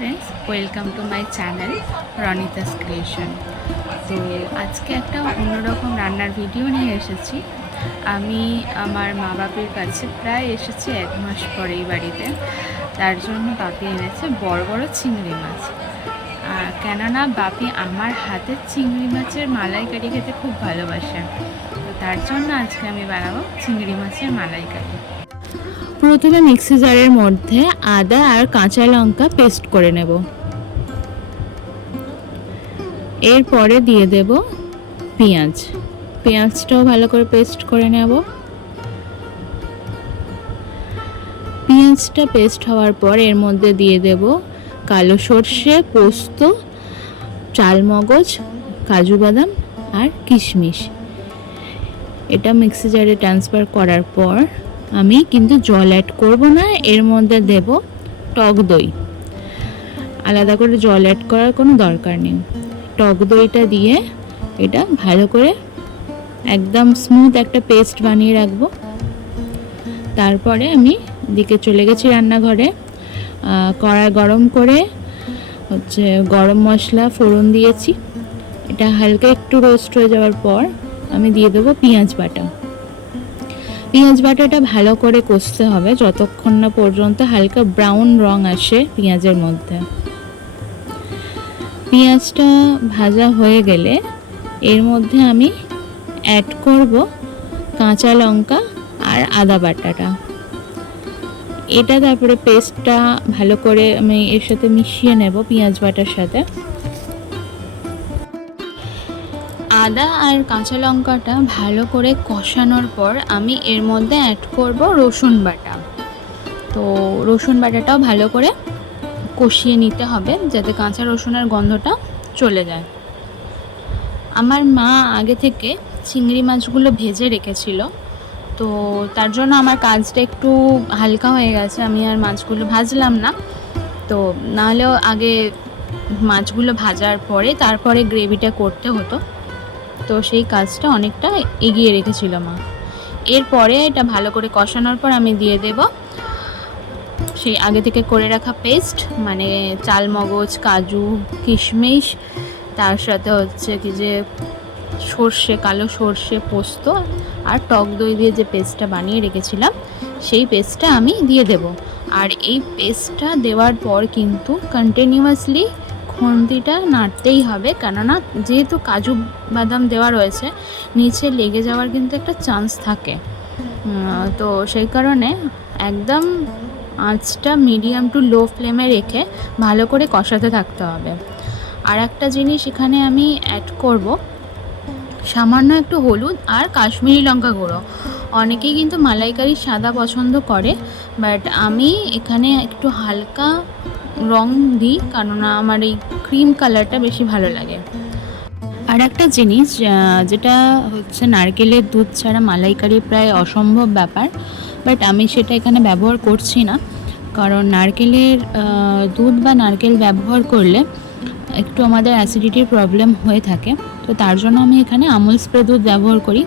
Friends, welcome to my channel Ronita's creation. তো আজকে একটা অন্যরকম রান্নার ভিডিও নিয়ে এসেছি। আমি আমার মা বাপের কাছে প্রায় এসেছি 1 মাস পরেই বাড়িতে। তার জন্য বাপি এনেছে বড় বড় চিংড়ি মাছ। কেননা বাপি আমার হাতের চিংড়ি মাছের মালাইকারি খেতে খুব ভালোবাসে। তো তার জন্য আজকে আমি বানাবো চিংড়ি মাছের মালাইকারি। প্রথমে মিক্সি জারের মধ্যে আদা আর কাঁচা লঙ্কা পেস্ট করে নেব। এরপরে দিয়ে দেব পেঁয়াজটাও ভালো করে পেস্ট করে নেব। পেঁয়াজটা পেস্ট হওয়ার পর এর মধ্যে দিয়ে দেব কালো সর্ষে, পোস্ত, চালমগজ, কাজু বাদাম আর কিশমিশ। এটা মিক্সি জারে ট্রান্সফার করার পর আমি কিন্তু জল অ্যাড করব না, এর মধ্যে দেব টক দই। আলাদা করে জল অ্যাড করার কোনো দরকার নেই। টক দইটা দিয়ে এটা ভালো করে একদম স্মুথ একটা পেস্ট বানিয়ে রাখবো। তারপরে আমি দিকে চলে গেছি রান্নাঘরে। কড়াই গরম করে গরম মশলা ফোড়ন দিয়েছি। এটা হালকা একটু রোস্ট হয়ে যাওয়ার পর আমি দিয়ে দেবো পেঁয়াজ বাটাটা ভালো করে কষতে হবে যতক্ষণ না পর্যন্ত হালকা ব্রাউন রং আসে পেঁয়াজের মধ্যে। পেঁয়াজটা ভাজা হয়ে গেলে এর মধ্যে আমি অ্যাড করব কাঁচা লঙ্কা আর আদা বাটাটা। এটা তারপরে পেস্টটা ভালো করে আমি এর সাথে মিশিয়ে নেব পেঁয়াজ বাটার সাথে। আদা আর কাঁচা লঙ্কাটা ভালো করে কষানোর পর আমি এর মধ্যে অ্যাড করব রসুন বাটা। তো রসুন বাটাটাও ভালো করে কষিয়ে নিতে হবে যাতে কাঁচা রসুনের গন্ধটা চলে যায়। আমার মা আগে থেকে চিংড়ি মাছগুলো ভেজে রেখেছিল, তো তার জন্য আমার কাজটা একটু হালকা হয়ে গেছে। আমি আর মাছগুলো ভাজলাম না, তো নাহলেও আগে মাছগুলো ভাজার পরে তারপরে গ্রেভিটা করতে হতো। তো সেই কাজটা অনেকটা এগিয়ে রেখেছিল মা। এরপরে এটা ভালো করে কষানোর পর আমি দিয়ে দেব সেই আগে থেকে করে রাখা পেস্ট, মানে চালমগজ, কাজু, কিশমিশ, তার সাথে কি যে সর্ষে, কালো সর্ষে, পোস্ত আর টক দই দিয়ে যে পেস্টটা বানিয়ে রেখেছিলাম সেই পেস্টটা আমি দিয়ে দেব। আর এই পেস্টটা দেওয়ার পর কিন্তু কন্টিনিউয়াসলি খুন্তিটা নাড়তেই হবে, কেননা যেহেতু কাজু বাদাম দেওয়া রয়েছে নিচে লেগে যাওয়ার কিন্তু একটা চান্স থাকে। তো সেই কারণে একদম আঁচটা মিডিয়াম টু লো ফ্লেমে রেখে ভালো করে কষাতে থাকতে হবে। আর একটা জিনিস এখানে আমি অ্যাড করব সামান্য একটু হলুদ আর কাশ্মীরি লঙ্কা গুঁড়ো। অনেকেই কিন্তু মালাইকারি সাদা পছন্দ করে, বাট আমি এখানে একটু হালকা রং দিই, কেননা আমার এই ক্রিম কালারটা বেশি ভালো লাগে। আর একটা জিনিস যেটা হচ্ছে নারকেলের দুধ ছাড়া মালাইকারি প্রায় অসম্ভব ব্যাপার, বাট আমি সেটা এখানে ব্যবহার করছি না, কারণ নারকেলের দুধ বা নারকেল ব্যবহার করলে একটু আমাদের অ্যাসিডিটির প্রবলেম হয়ে থাকে। তো তার জন্য আমি এখানে আমুল স্প্রে দুধ ব্যবহার করি।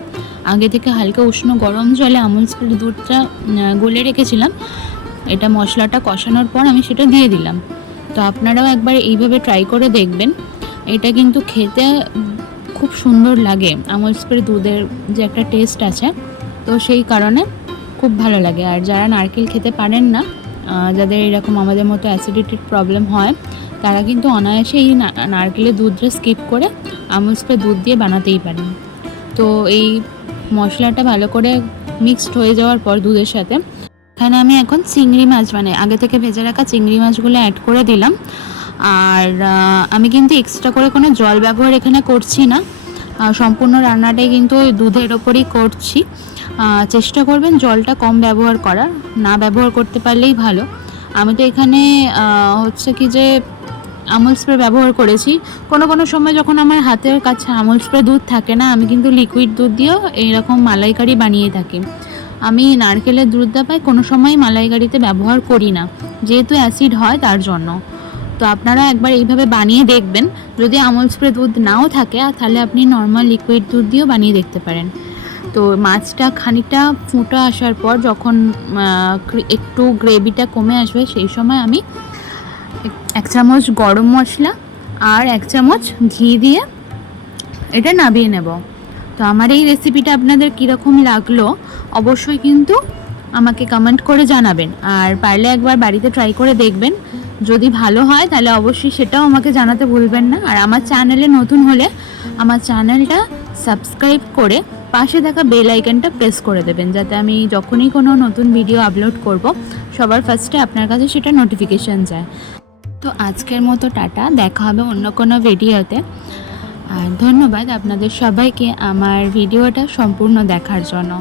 আগে থেকে হালকা উষ্ণ গরম জলে আমুল স্প্রে দুধটা গুলে রেখেছিলাম। এটা মশলাটা কষানোর পর আমি সেটা দিয়ে দিলাম। তো আপনারাও একবার এইভাবে ট্রাই করে দেখবেন। এটা কিন্তু খেতে খুব সুন্দর লাগে। আমুল স্প্রে দুধের যে একটা টেস্ট আছে, তো সেই কারণে খুব ভালো লাগে। আর যারা নারকেল খেতে পারেন না, যাদের এরকম আমাদের মতো অ্যাসিডিটির প্রবলেম হয়, তারা কিন্তু অনায়াসে এই নারকেলের দুধটা স্কিপ করে আমুল স্প্রে দুধ দিয়ে বানাতেই পারেন। তো এই মশলাটা ভালো করে মিক্সড হয়ে যাওয়ার পর দুধের সাথে এখানে আমি এখন চিংড়ি মাছ, মানে আগে থেকে ভেজে রাখা চিংড়ি মাছগুলো অ্যাড করে দিলাম। আর আমি কিন্তু এক্সট্রা করে কোনো জল ব্যবহার এখানে করছি না, সম্পূর্ণ রান্নাটাই কিন্তু ওই দুধের ওপরই করছি। চেষ্টা করবেন জলটা কম ব্যবহার করার, না ব্যবহার করতে পারলেই ভালো। আমি তো এখানে কি যে আমুল স্প্রে ব্যবহার করেছি। কোনো সময় যখন আমার হাতের কাছে আমুল স্প্রে দুধ থাকে না, আমি কিন্তু লিকুইড দুধ দিয়েও এইরকম মালাইকারি বানিয়ে থাকি। আমি নারকেলের দুধটা পাই কোনো সময় মালাইকারিতে ব্যবহার করি না, যেহেতু অ্যাসিড হয় তার জন্য। তো আপনারা একবার এইভাবে বানিয়ে দেখবেন। যদি আমুল স্প্রে দুধ নাও থাকে তাহলে আপনি নর্মাল লিকুইড দুধ দিয়েও বানিয়ে দেখতে পারেন। তো মাছটা খানিকটা ফুটে আসার পর যখন একটু গ্রেভিটা কমে আসবে, সেই সময় আমি 1 চামচ গরম মশলা আর 1 চামচ ঘি দিয়ে এটা নামিয়ে নেব। তো আমার এই রেসিপিটা আপনাদের কীরকম লাগলো অবশ্যই কিন্তু আমাকে কমেন্ট করে জানাবেন, আর পারলে একবার বাড়িতে ট্রাই করে দেখবেন। যদি ভালো হয় তাহলে অবশ্যই সেটাও আমাকে জানাতে ভুলবেন না। আর আমার চ্যানেলে নতুন হলে আমার চ্যানেলটা সাবস্ক্রাইব করে পাশে থাকা বেল আইকনটা প্রেস করে দেবেন, যাতে আমি যখনই কোনো নতুন ভিডিও আপলোড করব সবার ফার্স্টে আপনার কাছে সেটা নোটিফিকেশান যায়। তো আজকের মতো টাটা, দেখা হবে অন্য কোনো ভিডিওতে। আর ধন্যবাদ আপনাদের সবাইকে আমার ভিডিওটা সম্পূর্ণ দেখার জন্য।